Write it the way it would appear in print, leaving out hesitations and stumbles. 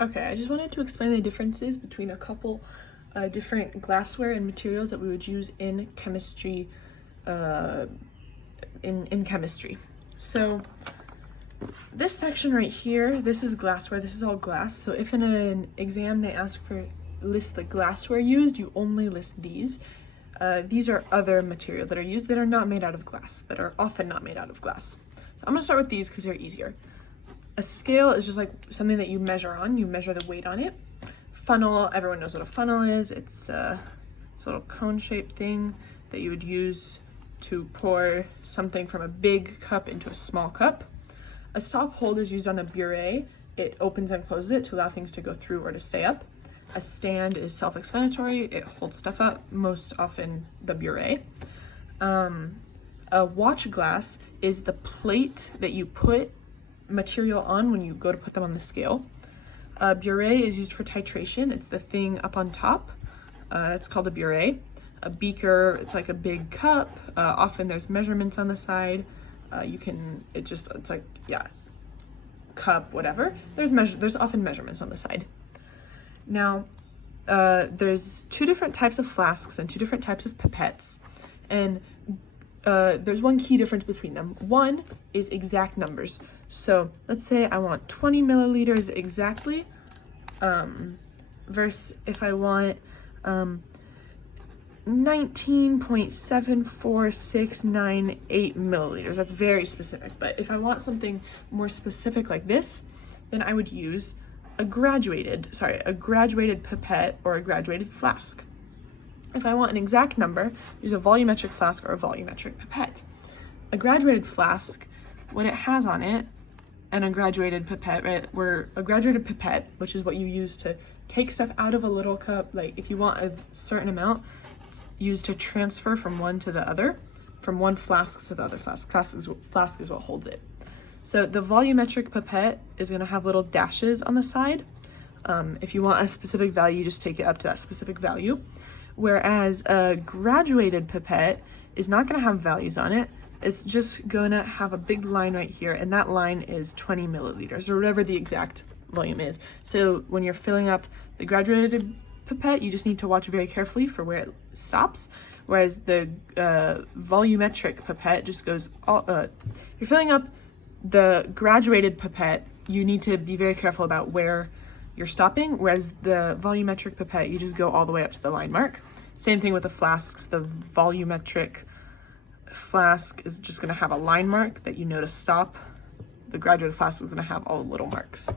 Okay, I just wanted to explain the differences between a couple different glassware and materials that we would use in chemistry. In chemistry. So this section right here, this is glassware. This is all glass. So if in an exam they ask for list the glassware used, you only list these. These are other material that are used that are not made out of glass, that are often not made out of glass. So I'm gonna start with these because they're easier. A scale is just like something that you measure on. You measure the weight on it. Funnel, everyone knows what a funnel is. It's a little cone-shaped thing that you would use to pour something from a big cup into a small cup. A stop hold is used on a burette. It opens and closes it to allow things to go through or to stay up. A stand is self-explanatory. It holds stuff up, most often the burette. A watch glass is the plate that you put material on when you go to put them on the scale. A burette is used for titration. It's the thing up on top. It's called a burette. A beaker, it's like a big cup. Often there's measurements on the side. It's like, yeah, cup, whatever. There's often measurements on the side. Now, there's two different types of flasks and two different types of pipettes. And there's one key difference between them. One is exact numbers. So let's say I want 20 milliliters exactly, versus if I want 19.74698 milliliters. That's very specific. But if I want something more specific like this, then I would use a graduated pipette or a graduated flask. If I want an exact number, use a volumetric flask or a volumetric pipette. A graduated flask, what it has on it, and a graduated pipette, right? A graduated pipette, which is what you use to take stuff out of a little cup, like if you want a certain amount, it's used to transfer from one to the other, from one flask to the other flask. Flask is what holds it. So the volumetric pipette is gonna have little dashes on the side. If you want a specific value, you just take it up to that specific value. Whereas a graduated pipette is not gonna have values on it. It's just gonna have a big line right here, and that line is 20 milliliters or whatever the exact volume is. So when you're filling up the graduated pipette, you just need to watch very carefully for where it stops. Whereas the volumetric pipette just goes you're filling up the graduated pipette, you need to be very careful about where you're stopping, whereas the volumetric pipette, you just go all the way up to the line mark. Same thing with the flasks. The volumetric flask is just gonna have a line mark that you know to stop. The graduated flask is gonna have all the little marks.